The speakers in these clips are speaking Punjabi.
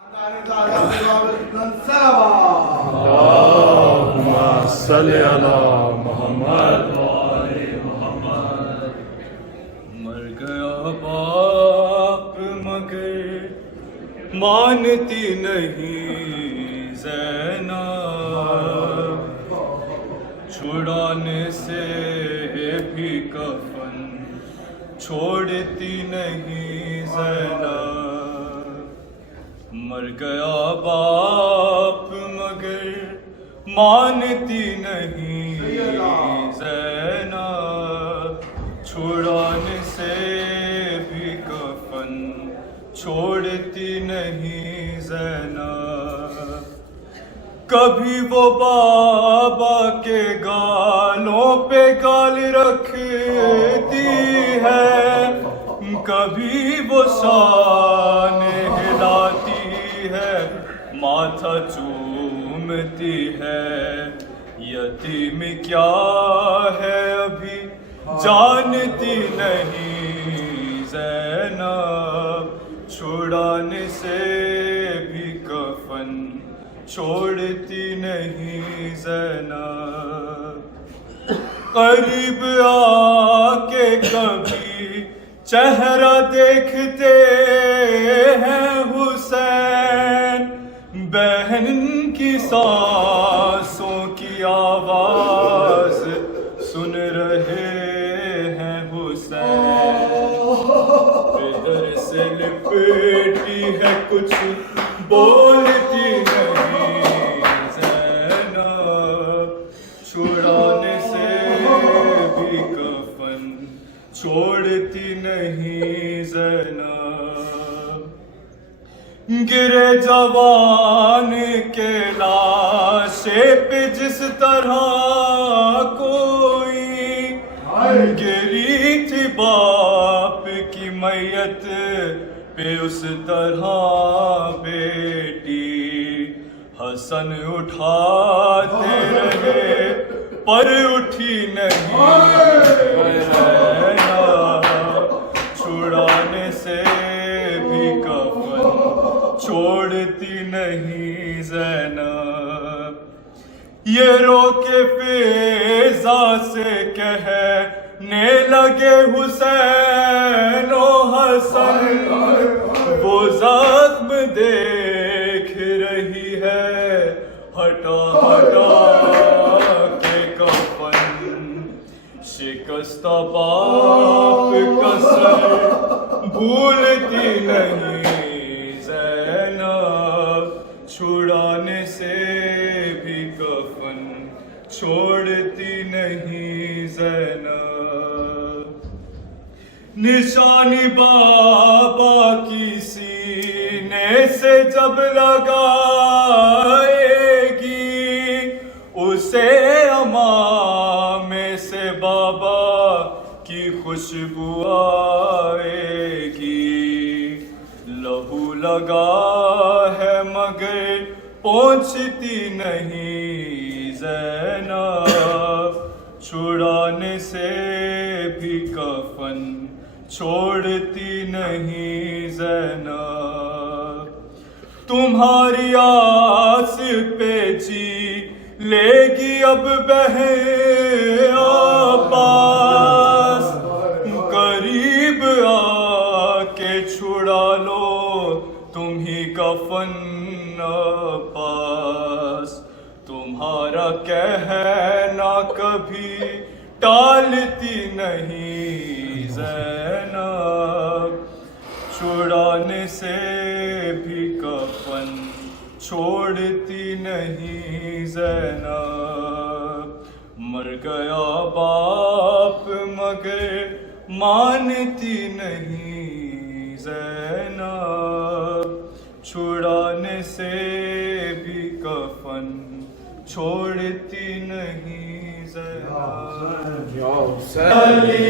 अल्लाहुम्मा सल्ली अला मोहम्मद वाले मोहम्मद। मर गया बाप मगर मानती नहीं ज़ैनब, छुड़ाने से भी कफन छोड़ती नहीं ज़ैनब। मर गया बाप मगर मानती नहीं ज़ैनब, छुड़ाने से भी कफन छोड़ती नहीं ज़ैनब। कभी वो बाबा के गालों पे गाल रखती है, कभी वो शान हिलाती है, माथा चूमती है। यतीम क्या है अभी जानती नहीं ज़ैनब, छुड़ाने से भी कफन छोड़ती नहीं ज़ैनब। करीब आके कभी चेहरा देखते हैं हुसैन, बहन की सांसों की आवाज सुन रहे हैं हुसैन। इधर से लिपटी है कुछ बोलती नहीं ज़ैनब, छुड़ाने से भी कफन छोड़ती नहीं ज़ैनब। गिरे जवान के लाशे पे जिस तरह कोई गिरी थी बाप की मैयत पे, उस तरह बेटी हसन उठाते रहे पर उठी नहीं ज़ैनब, छुड़ाने से भी कफन छोड़ती नहीं ज़ैनब। ये रोके फेज़ा से कहने लगे हुसैन ओ हसन, वो जख्म देख रही है हटा हटा के कफन। शिकस्ता बाप का सर भूलती नहीं ज़ैनब, छुड़ाने से भी कफन छोड़ती नहीं ज़ैनब। निशानी बाबा की सीने से जब लगाएगी, उसे अमामे से बाबा की खुशबू आएगी। लहू लगा है मगर पहुंचती नहीं ज़ैनब, छुड़ाने से भी कफन छोड़ती नहीं ज़ैनब। तुम्हारी आस पे जी लेगी अब बहन अब्बास, करीब आके छुड़ा लो तुम ही कफन अब्बास। तुम्हारा कहना कभी टालती नहीं ज़ैनब, छुड़ाने से भी कफन छोड़ती नहीं ज़ैनब। मर गया बाप मगर मानती नहीं ज़ैनब, छुड़ाने से भी कफन छोड़ती नहीं Ali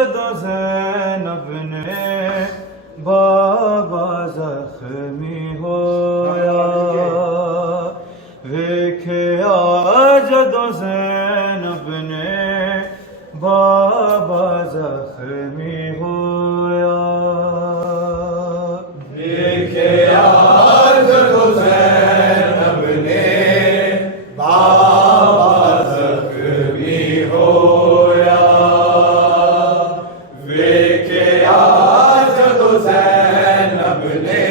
ਜਦੋਂ ਜ਼ੈਨਬ ਨੇ ਬਾਬਾ ਜ਼ਖਮੀ ਹੋਇਆ, ਵੇਖਿਆ ਜਦੋਂ ਜ਼ੈਨਬ ਨੇ ਬਾਬਾ ਜ਼ਖਮੀ ਹੋਇਆ, ਵੇਖਿਆ ਜਦੋਂ ਜ਼ੈਨਬ ਨੇ ਬਾਬਾ ਜ਼ਖਮੀ ਹੋਇਆ, ਵੇਖਿਆ ਜਦੋਂ ਜ਼ੈਨਬ ਨੇ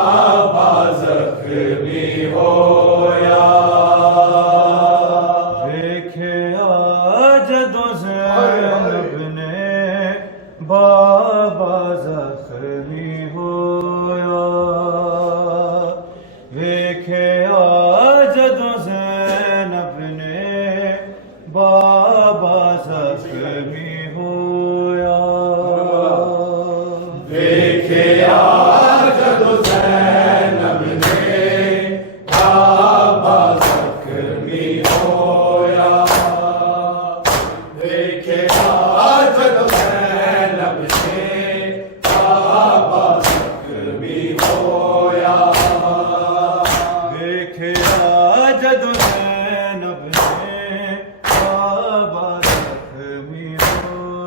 ਬਾਬਾ ਜ਼ਖਮੀ ਹੋਇਆ, ਵੇਖਿਆ ਜਦੋਂ ਜ਼ੈਨਬ ਨੇ ਬਾਬਾ ਜ਼ਖਮੀ ਹੋਇਆ, ਵੇਖਿਆ ਜਦੋਂ ਜ਼ੈਨਬ ਨੇ ਬਾਬਾ ਜ਼ਖਮੀ ਹੋਇਆ, ਵੇਖਿਆ ਜਦੋਂ ਜ਼ੈਨਬ ਨੇ ਬਾਬਾ ਜ਼ਖਮੀ ਹੋਇਆ, ਵੇਖਿਆ ਜਦੋਂ ਜ਼ੈਨਬ ਨੇ ਬਾਬਾ ਜ਼ਖਮੀ ਹੋਇਆ, ਵੇਖਿਆ ਜਦੋਂ ਜ਼ੈਨਬ ਨੇ ਬਾਬਾ ਜ਼ਖਮੀ ਹੋਇਆ, ਵੇਖਿਆ ਜਦੋਂ ਜ਼ੈਨਬ ਨੇ ਬਾਬਾ ਜ਼ਖਮੀ ਹੋਇਆ,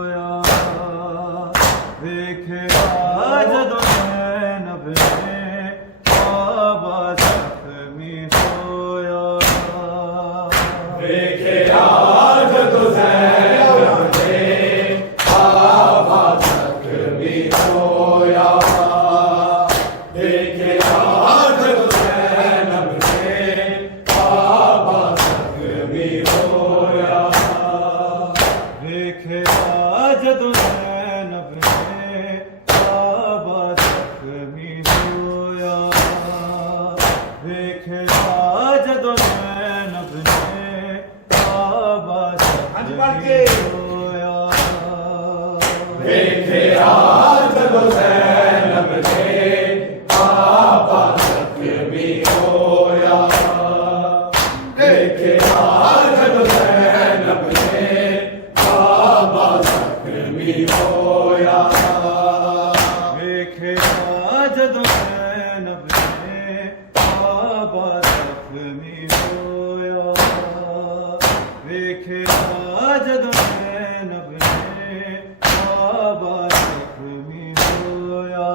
ਵੇਖਿਆ ਜਦੋਂ ਜ਼ੈਨਬ ਨੇ ਬਾਬਾ ਜ਼ਖਮੀ ਹੋਇਆ, ਵੇਖਿਆ ਜਦੋਂ ਜ਼ੈਨਬ ਨੇ ਬਾਬਾ ਜ਼ਖਮੀ ਹੋਇਆ, ਵੇਖਿਆ ਜਦੋਂ ਜ਼ੈਨਬ ਨੇ ਬਾਬਾ ਜ਼ਖਮੀ ਹੋਇਆ, ਵੇਖਿਆ ਜਦੋਂ ਜ਼ੈਨਬ ਨੇ ਬਾਬਾ ਜ਼ਖਮੀ ਹੋਇਆ, ਵੇਖਿਆ ਜਦੋਂ ਜ਼ੈਨਬ ਨੇ ਬਾਬਾ ਜ਼ਖਮੀ ਹੋਇਆ, ਵੇਖਿਆ ਜਦੋਂ ਜ਼ੈਨਬ ਨੇ ਬਾਬਾ ਜ਼ਖਮੀ ਹੋਇਆ, ਵੇਖਿਆ ਜਦੋਂ ਜ਼ੈਨਬ ਨੇ ਬਾਬਾ ਜ਼ਖਮੀ ਹੋਇਆ, ਵੇਖਿਆ ਜਦੋਂ ਜ਼ੈਨਬ ਨੇ ਬਾਬਾ ਜ਼ਖਮੀ ਹੋਇਆ,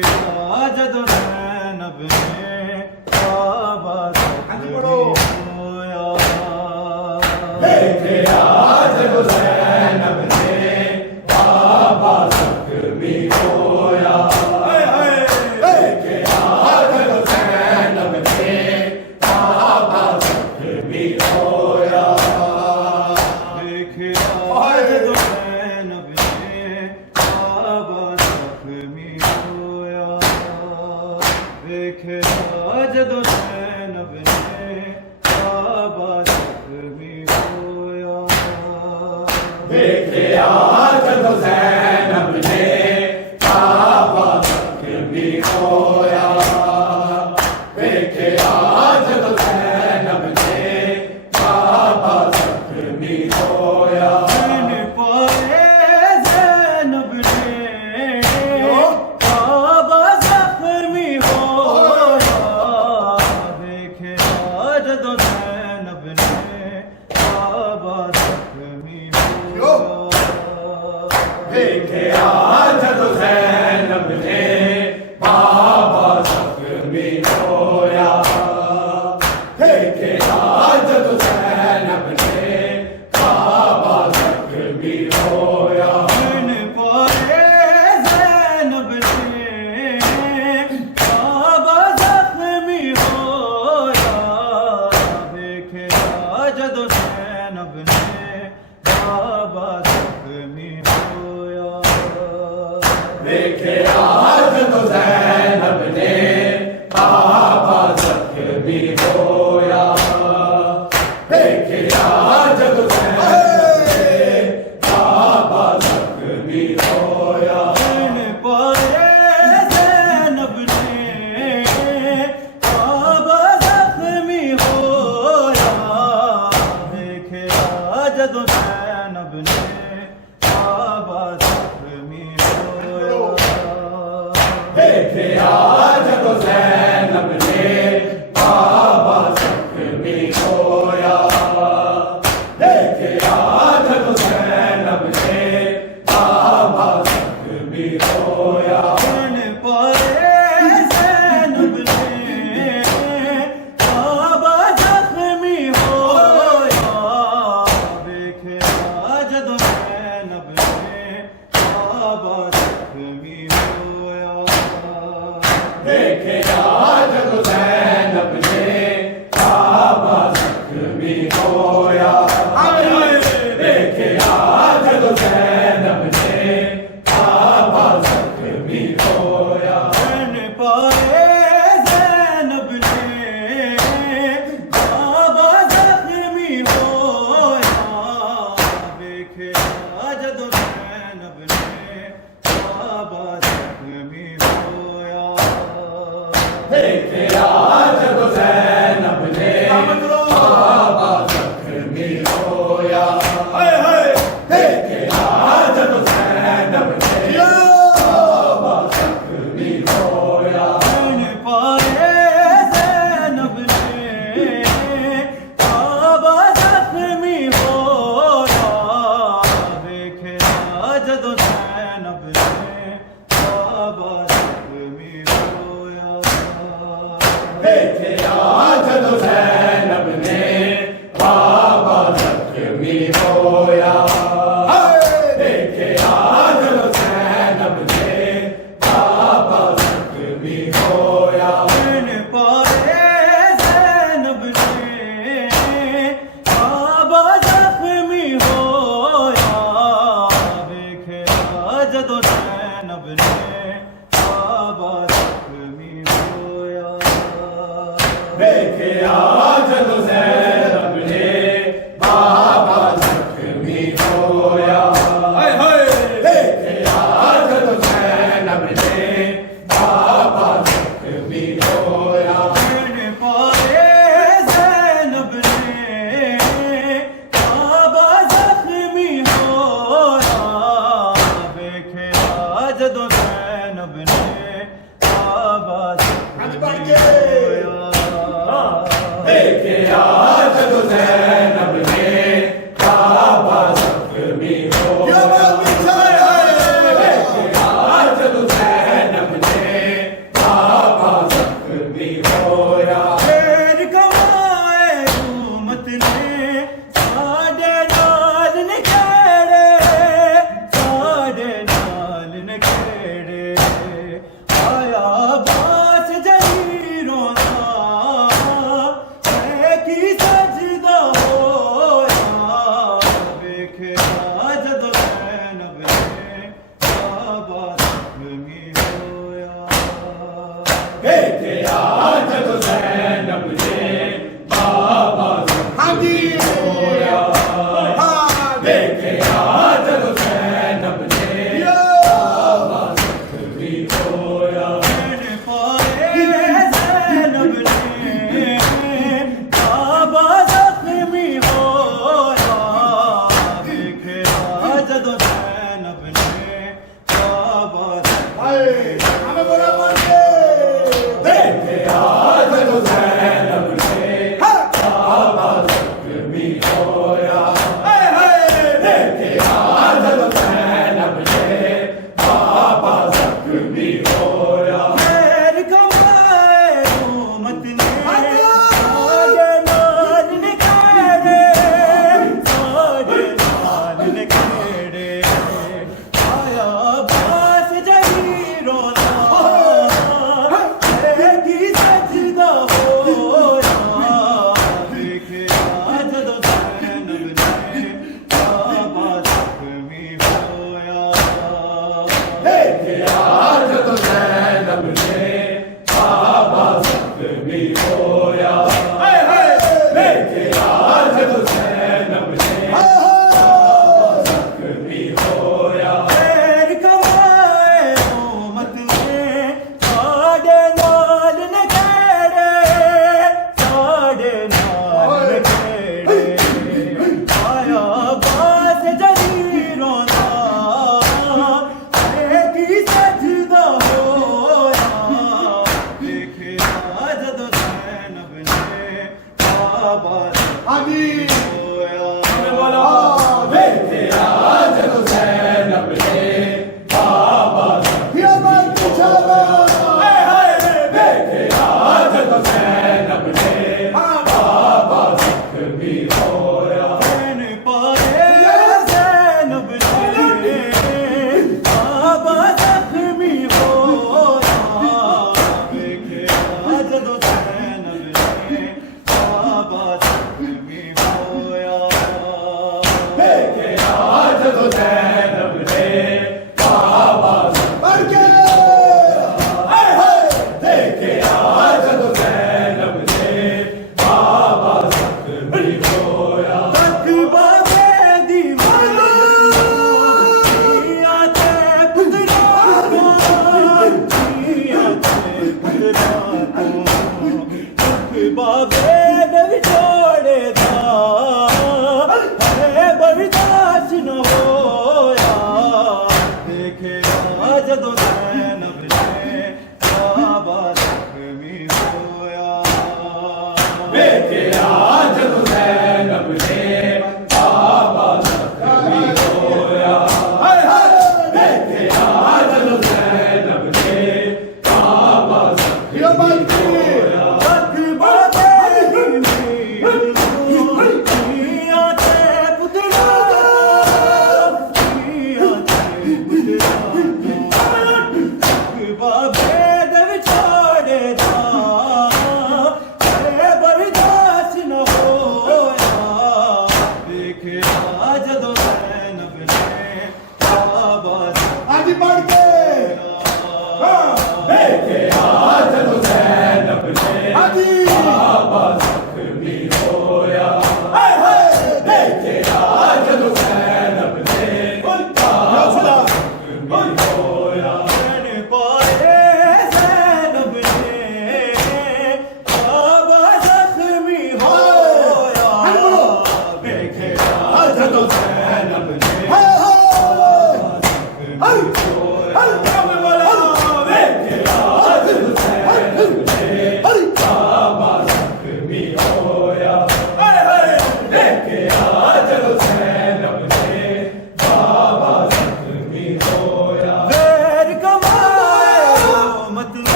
ਵੇਖਿਆ ਜਦੋਂ ਜ਼ੈਨਬ ਨੇ ਕਾਬਾ ਜ਼ਖਮੀ ਹੋਇਆ ਵੇਖਿਆ ਜਦੋਂ ਜ਼ੈਨਬ ਨੇ ਕਾਬਾ ਜ਼ਖਮੀ ਹੋਇਆ ਹਾਏ ਹਾਏ ਵੇਖਿਆ ਜਦੋਂ ਜ਼ੈਨਬ ਨੇ ਕਾਬਾ ਜ਼ਖਮੀ ਹੋਇਆ ਵੇਖਿਆ ਜਦੋਂ ਜ਼ੈਨਬ ਨੇ ਕਾਬਾ ਜ਼ਖਮੀ ਹੋਇਆ ਵੇਖਿਆ ਜਦੋਂ ਜ਼ੈਨਬ ਨੇ ਕਾਬਾ ਜ਼ਖਮੀ ਹੋਇਆ ਵੇਖਿਆ ਜਦੋਂ ਜ਼ੈਨਬ ਨੇ ਕਾਬਾ ਜ਼ਖਮੀ ਹੋਇਆ ਵੇਖਿਆ ਜਦੋਂ ਜ਼ੈਨਬ ਨੇ ਕਾਬਾ ਜ਼ਖਮੀ ਹੋਇਆ ਮੈਨੇ ਪਾਏ ਜ਼ੈਨਬ ਨੇ ਕਾਬਾ ਜ਼ਖਮੀ ਹੋਇਆ ਵੇਖਿਆ ਜਦੋਂ ਜ਼ੈਨਬ ਨੇ ਕਾਬਾ ਜ਼ਖਮੀ ਹੋਇਆ ਵੇਖਿਆ ਜਦੋਂ ਜ਼ੈਨਬ ਨੇ ਕਾਬਾ ਜ਼ਖਮੀ ਹੋਇਆ ਵੇਖਿਆ ਜਦੋਂ ਜ਼ੈਨਬ ਨੇ ਕਾਬਾ ਜ਼ਖਮੀ ਹੋਇਆ ਮੈਨੇ ਪਾਏ ਜ਼ੈਨਬ ਨੇ ਕਾਬਾ ਜ਼ਖਮੀ ਹੋਇਆ ਵੇਖਿਆ ਜਦੋਂ ਜ਼ੈਨਬ ਨੇ ਕਾਬਾ ਜ਼ਖਮੀ ਹੋਇਆ ਵੇਖਿਆ ਜਦੋਂ ਜ਼ੈਨਬ ਨੇ ਕਾਬਾ ਜ਼ਖਮੀ ਹੋਇਆ ਵੇਖਿਆ ਜਦੋਂ ਜ਼ੈਨਬ ਨੇ ਕਾਬਾ ਜ਼ਖਮੀ ਹੋਇਆ ਮੈਨੇ ਪਾਏ ਜ਼ੈਨਬ ਨੇ ਕਾਬਾ ਜ਼ਖਮੀ ਹੋਇਆ ਵੇਖਿਆ ਜਦੋਂ ਜ਼ੈਨਬ ਨੇ ਕਾਬਾ ਜ਼ਖਮੀ ਹੋਇਆ ਵੇਖਿਆ ਜਦੋਂ ਜ਼ੈਨਬ ਨੇ ਕਾਬਾ ਜ਼ਖਮੀ ਹੋਇਆ ਵੇਖਿਆ ਜਦੋਂ ਜ਼ੈਨਬ ਨੇ ਕਾਬਾ ਜ਼ਖਮੀ ਹੋਇਆ ਮੈਨੇ ਪਾਏ ਜ਼ੈਨਬ ਨੇ ਕਾਬਾ ਜ਼ਖਮੀ ਹੋਇਆ ਵੇਖਿਆ ਜਦੋਂ ਜ਼ੈਨਬ ਨੇ ਕਾਬਾ ਜ਼ਖਮੀ ਹੋਇਆ ਵੇਖਿਆ ਜਦੋਂ ਜ਼ੈਨਬ ਨੇ ਕਾਬਾ ਜ਼ਖਮੀ ਹੋਇਆ ਹਾਏ ਹਾਏ ਵੇਖਿਆ ਜਦੋਂ ਜ਼ੈਨਬ ਨੇ ਕਾਬਾ ਜ਼ਖਮੀ ਹੋਇਆ ਮੈਨੇ ਪਾਏ ਜ਼ੈਨਬ ਨੇ ਕਾਬਾ ਜ਼ਖਮੀ ਹੋਇਆ ਵੇਖਿਆ ਜਦੋਂ ਜ਼ੈਨਬ ਨੇ ਕਾਬਾ ਜ਼ਖਮੀ ਹੋਇਆ ਵੇਖਿਆ ਜਦੋਂ ਜ਼ੈਨਬ ਨੇ ਕਾਬਾ ਜ਼ਖਮੀ ਹੋਇਆ ਹਾਏ ਹਾਏ ਵੇਖਿਆ ਜਦੋਂ ਜ਼ੈਨਬ ਨੇ ਕਾਬਾ ਜ਼ਖਮੀ ਹੋਇਆ ਮੈਨੇ ਪਾਏ ਜ਼ੈਨਬ ਨੇ ਕਾਬਾ ਜ਼ਖਮੀ ਹੋਇਆ ਵੇਖਿਆ ਜਦੋਂ ਜ਼ੈਨਬ ਨੇ ਕਾਬਾ ਜ਼ਖਮੀ ਹੋਇਆ ਵੇਖਿਆ ਜਦੋਂ ਜ਼ੈਨਬ ਨੇ ਕਾਬਾ ਜ਼ਖਮੀ ਹੋਇਆ ਹਾਏ ਵੇਖਿਆ ਜਦੋਂ ਜ਼ੈਨਬ ਨੇ ਕਾਬਾ ਜ਼ਖਮੀ ਹੋਇਆ ਮੈਨੇ ਪਾਏ ਜ਼ੈਨਬ ਨੇ ਕਾਬਾ ਜ਼ਖਮੀ ਹੋਇਆ ਵੇਖਿਆ ਜਦੋਂ ਜ਼ੈਨਬ ਨੇ ਕਾਬਾ ਜ਼ਖਮੀ ਹੋਇਆ ਵੇਖਿਆ ਜਦੋਂ ਜ਼ੈਨਬ ਨੇ ਕਾਬਾ ਜ਼ਖਮੀ ਹੋਇਆ ਹਾਏ ਹਾਏ ਵੇਖਿਆ ਜਦੋਂ ਜ਼ੈਨਬ ਨੇ ਕਾਬਾ ਜ਼ਖਮੀ ਹੋਇਆ ਮੈਨੇ ਪਾਏ ਜ਼ੈਨਬ ਨੇ ਕਾਬਾ ਜ਼ਖਮੀ ਹੋਇਆ ਵੇਖਿਆ ਜਦੋਂ ਜ਼ੈਨਬ ਨੇ ਕਾਬਾ ਜ਼ਖਮੀ ਹੋਇਆ ਵੇਖਿਆ ਜਦੋਂ ਜ਼ੈਨਬ ਨੇ ਕਾਬਾ ਜ਼ਖਮੀ ਹੋਇਆ ਵੇਖਿਆ ਜਦੋਂ ਜ਼ੈਨਬ ਨੇ ਜ਼ਖਮੀ ਹੋਇਆ ਹਾਏ ਹਾਏ ਵੇਖਿਆ ਜਦੋਂ ਜ਼ੈਨਬ ਨੇ ਜ਼ਖਮੀ ਹੋਇਆ ਫੇਰ ਕਮਾਏ ਉਮਤ ਨੇ ਸਾਡੇ ਨਾਲ ਨਖੇੜੇ ਸਾਡੇ ਨਾਲ ਨਖੇੜੇ ਆਇਆ ਬਾਸ ਜਰੀਰੋਂ ਦਾ ਕੀ ਸਜਦਾ ਹੋਇਆ ਦੇਖਿਆ ਜਦੋਂ ਜ਼ੈਨਬ ਨੇ ਕਾਬਾ ਆਮੀਨ ਹੋਇਆ ਬੋਲੋ ਵੇਖਿਆ ਜਦੋਂ ਜ਼ੈਨਬ ਨੇ ਬਾਬਾ ਹਾਏ ਹਾਏ ਵੇਖਿਆ ਜਦੋਂ ਜ਼ੈਨਬ ਨੇ ਬਾਬਾ ਜ਼ਖਮੀ ਹੋਇਆ ਬੈਨ ਪਾਏ ਜ਼ੈਨਬ ਨੇ ਬਾਬਾ ਜ਼ਖਮੀ ਹੋਇਆ ਵੇਖਿਆ ਜਦੋਂ ਜ਼ੈਨਬ ਨੇ ਬਾਬਾ ਜ਼ਖਮੀ ਹੋਇਆ ਵੇਖਿਆ ਜਦੋਂ ਜ਼ੈਨਬ ਨੇ ਬਾਬਾ ਹਾਏ ਹਾਏ ਦੇਖਿਆ ਜਦੋਂ ਜ਼ੈਨਬ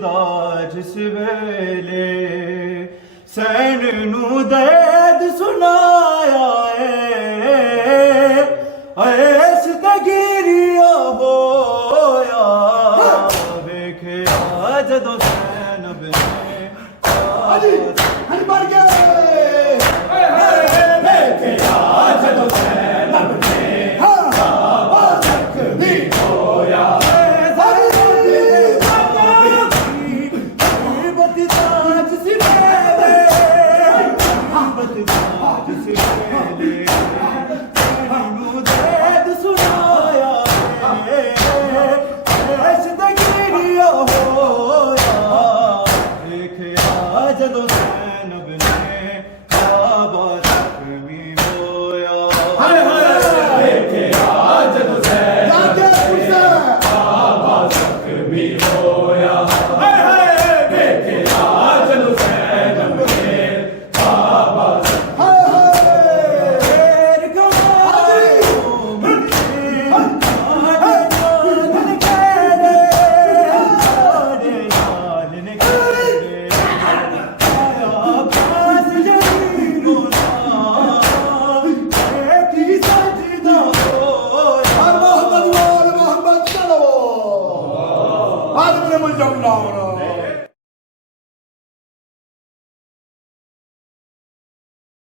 ਦਾ ਜਿਸ ਵੇਲੇ ਸੈਣ ਨੂੰ ਦਰਦ ਸੁਣਾਇਆ ਏ ਐਸ ਤੇ ਗਿਰਿਆ ਹੋਇਆ ਵੇਖਿਆ ਜਦੋਂ ਜ਼ੈਨਬ ਨੇ ਹਾਂਜੀ ਹਾਂਜੀ ਮਰ ਗਿਆ ਵੇਖਿਆ ਜਦੋਂ ਜ਼ੈਨਬ ਨੇ ਬਾਬਾ ਜ਼ਖਮੀ ਹੋਇਆ ਜਦੋਂ ਜ਼ੈਨਬ ਨੇ ਬਾਬਾ ਜ਼ਖਮੀ ਹੋਇਆ ਹਾਏ ਹਾਏ ਵੇਖਿਆ ਜਦੋਂ ਜ਼ੈਨਬ ਬਾਬਾ ਜ਼ਖਮੀ ਹੋਇਆ ਹਾਏ ਹਾਏ ਵੇਖਿਆ ਜਦੋਂ ਜ਼ੈਨਬ ਨੇ ਬਾਬਾ Hadi bre mıncam lan.